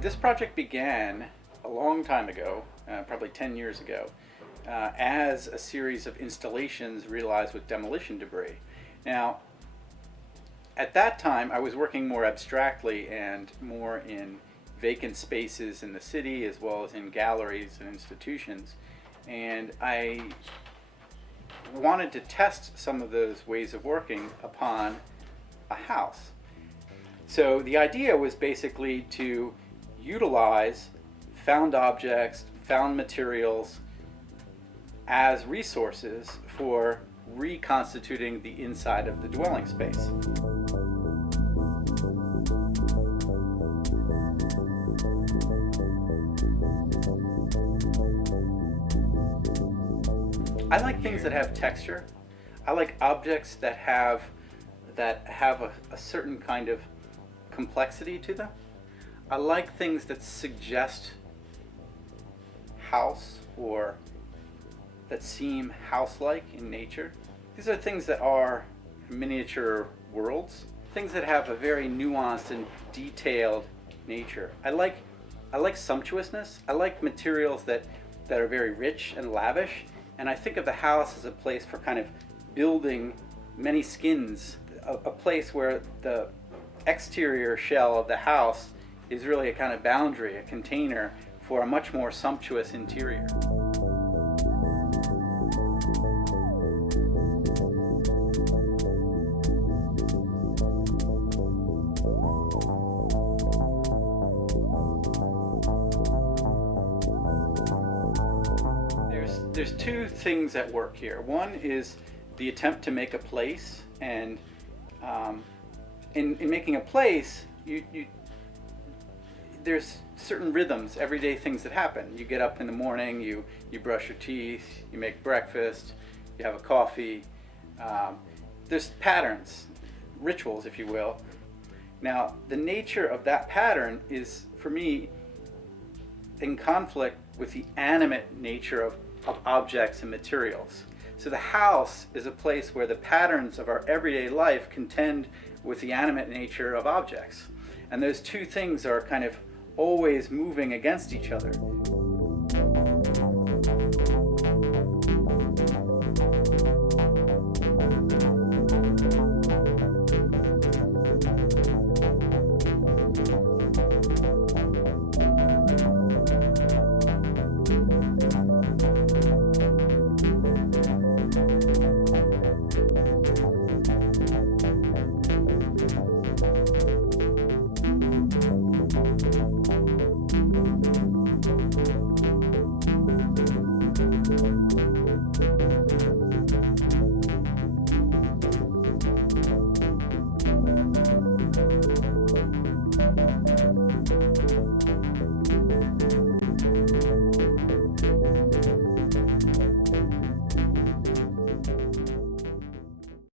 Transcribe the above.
This project began a long time ago, probably 10 years ago, as a series of installations realized with demolition debris. Now, at that time, I was working more abstractly and more in vacant spaces in the city as well as in galleries and institutions. And I wanted to test some of those ways of working upon a house. So the idea was basically to utilize found objects, found materials as resources for reconstituting the inside of the dwelling space. I like things that have texture. I like objects that have a certain kind of complexity to them. I like things that suggest house or that seem house-like in nature. These are things that are miniature worlds, things that have a very nuanced and detailed nature. I like sumptuousness. I like materials that are very rich and lavish, and I think of the house as a place for kind of building many skins, a place where the exterior shell of the house is really a kind of boundary, a container for a much more sumptuous interior. There's two things at work here. One is the attempt to make a place, and in making a place, there's certain rhythms, everyday things that happen. You get up in the morning, you brush your teeth, you make breakfast, you have a coffee. There's patterns, rituals, if you will. Now, the nature of that pattern is, for me, in conflict with the animate nature of objects and materials. So the house is a place where the patterns of our everyday life contend with the animate nature of objects. And those two things are kind of always moving against each other.